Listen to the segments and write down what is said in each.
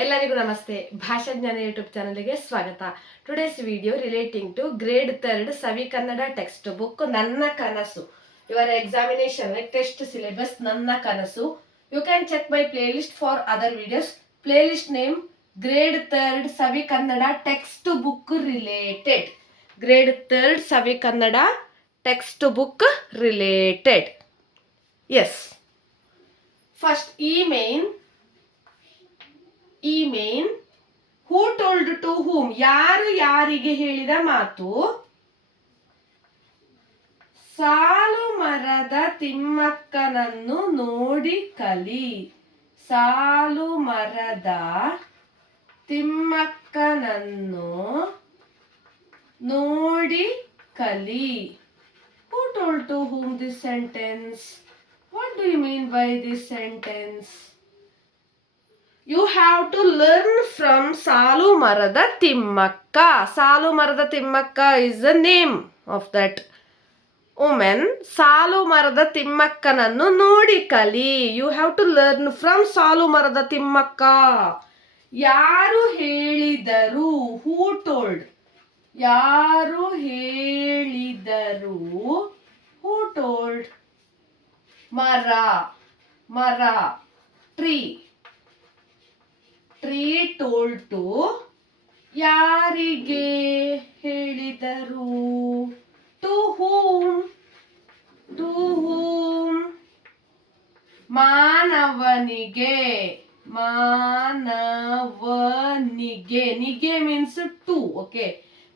ಎಲ್ಲರಿಗೂ ನಮಸ್ತೆ. ಭಾಷಾಜ್ಞಾನ ಯೂಟ್ಯೂಬ್ ಚಾನಲ್ಗೆ ಸ್ವಾಗತ. Today's video relating to grade 3 Savi Kannada textbook ನನ್ನ ಕನಸು. ಯುವರ್ ಎಕ್ಸಾಮಿನೇಷನ್ ಟೆಸ್ಟ್ ಸಿಲೆಬಸ್ ನನ್ನ ಕನಸು. You can check my playlist for other videos. Playlist name grade 3 Savi Kannada textbook related. Grade 3 Savi Kannada textbook related. Yes. First ಇಮೇನ್ who told to whom, ಯಾರು ಯಾರಿಗೆ ಹೇಳಿದ ಮಾತು. ಸಾಲು ಮರದ ತಿಮ್ಮಕ್ಕನನ್ನು ನೋಡಿ ಕಲಿ, ಸಾಲು ಮರದ ತಿಮ್ಮಕ್ಕನನ್ನು ನೋಡಿ ಕಲಿ. Who told to whom this sentence? What do you mean by this sentence? You have to learn from Salu Marada Timmakka. Salu Marada Timmakka is the name of that woman. Salu Marada Timmakkanannu ನೋಡಿ ಕಲಿ. You have to learn from Salu Marada Timmakka. ಯಾರು ಹೇಳಿದರು? Who told? ಯಾರು ಹೇಳಿದರು? Who told? ಮರ tree told to, ಯಾರಿಗೆ ಹೇಳಿದರು? To ಹೂಮ್ ಮಾನವನಿಗೆ ನಿಗೆ ಮೀನ್ಸ್ ಟು. ಓಕೆ,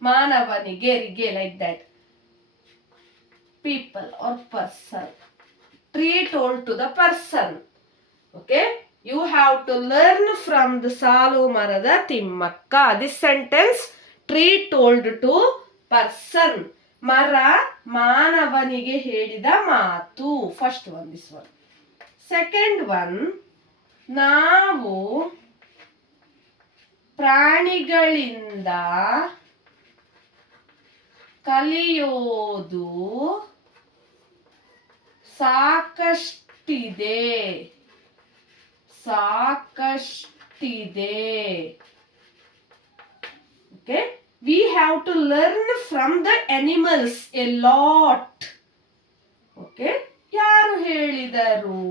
ಮಾನವನಿಗೆ, ರಿಗೆ like that, people or person. Tree told to the person. Okay, you have to learn from the Salu Marada Timmakka. This sentence, tree told to person. ಮರ ಮಾನವನಿಗೆ ಹೇಳಿದ ಮಾತು. First one, this one. Second one, ನಾವು ಪ್ರಾಣಿಗಳಿಂದ ಕಲಿಯೋದು ಸಾಕಷ್ಟಿದೆ. Okay, we have to learn from the animals a lot. Okay, ಯಾರು ಹೇಳಿದರು?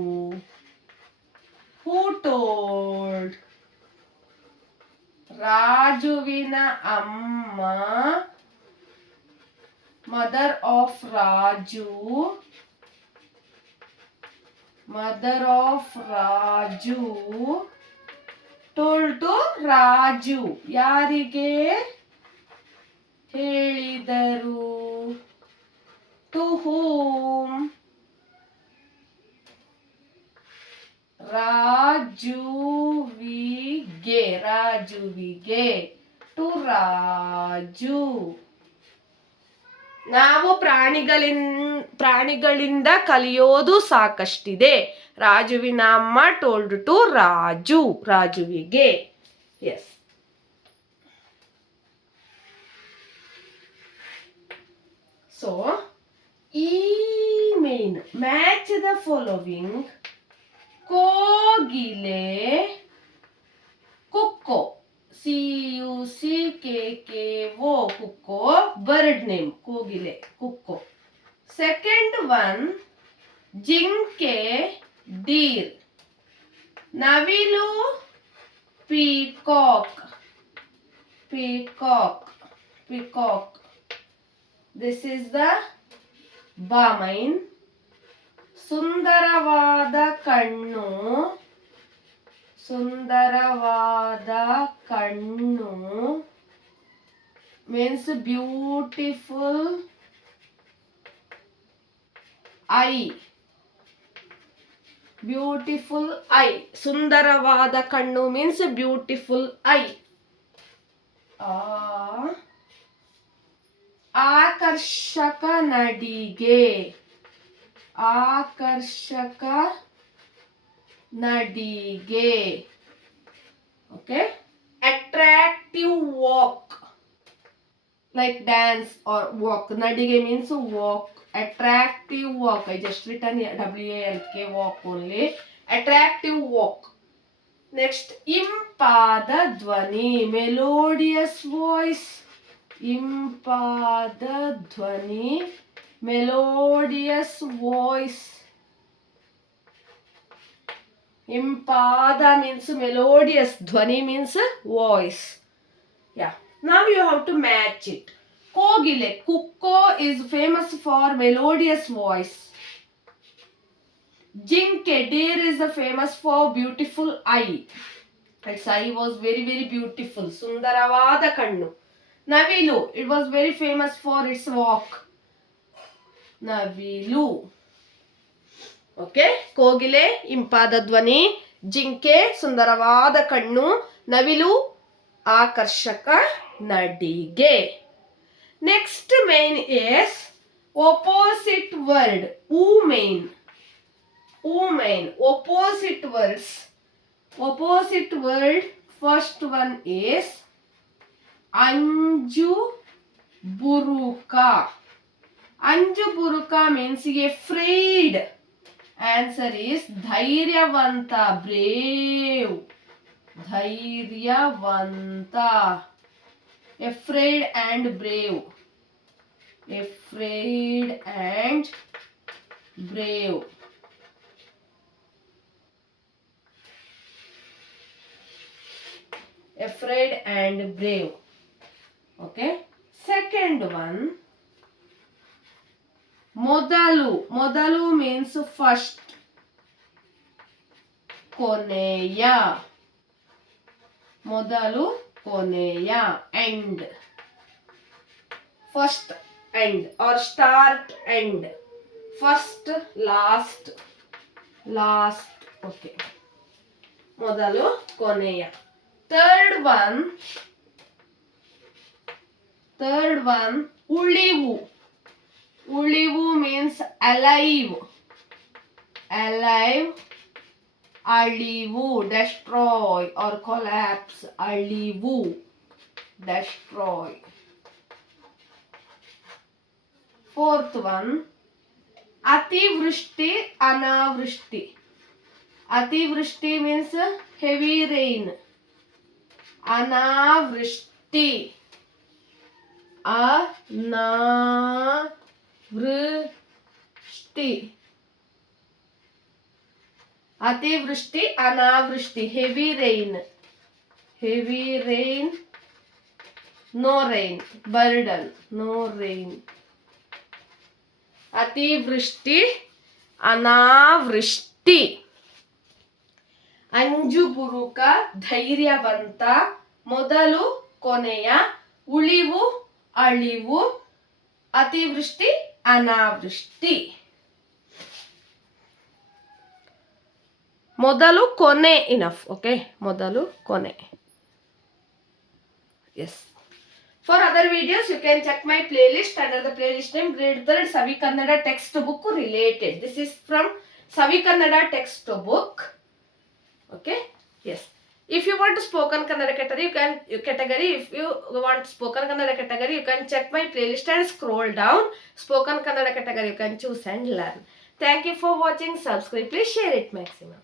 Who told? ರಾಜುವಿನ ಅಮ್ಮ, mother of Raju, told to Raju, ಯಾರಿಗೆ ಹೇಳಿದರು? To whom? ರಾಜುವಿಗೆ, ಟು ರಾಜು. ನಾವು ಪ್ರಾಣಿಗಳಿಂದ ಕಲಿಯೋದು ಸಾಕಷ್ಟಿದೆ. ರಾಜುವಿನ ಅಮ್ಮ ಟೋಲ್ಡ್ ಟು ರಾಜುವಿಗೆ. ಎಸ್. ಸೊ ಮೇನ್ ಮ್ಯಾಚ್ ದ ಫಾಲೋವಿಂಗ್. ಕೋಗಿಲೆ, cuckoo, CUCKKO, cuckoo, bird name, ಕೋಗಿಲೆ, ಕುಕ್ಕೋ. ಸೆಕೆಂಡ್ ಒನ್, ಜಿಂಕೆ, ಡೀರ್. ನವಿಲು, ಪೀಕಾಕ್. This is the ಬಾಮೈನ್. ಸುಂದರವಾದ ಕಣ್ಣು means beautiful eye. ಸುಂದರವಾದ ಕಣ್ಣು means beautiful eye. ಆಕರ್ಷಕ ನಡಿಗೆ. Okay, attractive walk, like dance or walk. Nadige means walk. Attractive walk, I just written here, WALK, walk only. Attractive walk. Next ಇಂಪಾದ ಧ್ವನಿ, melodious voice. ಇಂಪಾದ ಧ್ವನಿ, ಮೆಲೋಡಿಯಸ್ ವಾಯ್ಸ್. ಇಂಪಾದ means melodious, ಧ್ವನಿ means voice. Yeah. Now you have to match it. Kogile, Kukko is famous for melodious voice. Jinke, deer is famous for beautiful eye. Its eye was very very beautiful. Sundaravada kannu. Navilu, it was very famous for its walk. Navilu. Okay, ಕೋಗಿಲೆ ಇಂಪಾದ ಧ್ವನಿ, ಜಿಂಕೆ ಸುಂದರವಾದ ಕಣ್ಣು, ನವಿಲು ಆಕರ್ಷಕ ನಡಿಗೆ. Next main is opposite word, woman. Woman, opposite words. Opposite word, first one is ಅಂಜು ಬುರುಕ. ಅಂಜು ಬುರುಕ means afraid. Answer is ಧೈರ್ಯವಂತ, brave. ಧೈರ್ಯವಂತ. Afraid and brave. Afraid and brave. Afraid and brave. Okay. Second one, ಮೊದಲು. ಮೊದಲು means first. ಕೊನೆಯ. ಮೊದಲು ಕೊನೆಯ, end. First, end or start, end. First, last. Last. Okay. ಮೊದಲು ಕೊನೆಯ. Third one, ಉಳಿವು. ಉಳಿವು means alive. Alive. ಅಳಿವು, destroy or collapse. ಅಳಿವು, destroy. Fourth one, ಅತಿವೃಷ್ಟಿ ಅನಾವೃಷ್ಟಿ. ಅತಿವೃಷ್ಟಿ means heavy rain. ಅನಾವೃಷ್ಟಿ, ಅನಾವೃಷ್ಟಿ. ಅತಿವೃಷ್ಟಿ ಅನಾವೃಷ್ಟಿ, heavy rain. Heavy rain, no rain, burden, no rain. ಅತಿವೃಷ್ಟಿ ಅನಾವೃಷ್ಟಿ. ಅಂಜು ಬುರುಕ, ಧೈರ್ಯವಂತ, ಮೊದಲು ಕೊನೆಯ, ಉಳಿವು ಅಳಿವು, ಅತಿವೃಷ್ಟಿ ಅನಾವೃಷ್ಟಿ. ಮೊದಲು ಕೊನೆ enough. Okay, ಮೊದಲು ಕೊನೆ. Yes. For other videos you can check my playlist under the playlist name Grade 3rd Savi Kannada textbook related. This is from Savi Kannada textbook. Okay. Yes. If you want spoken Kannada category, if you want spoken Kannada category, you can check my playlist and scroll down. Spoken Kannada category you can choose and learn. Thank you for watching. Subscribe. Please share it maximum.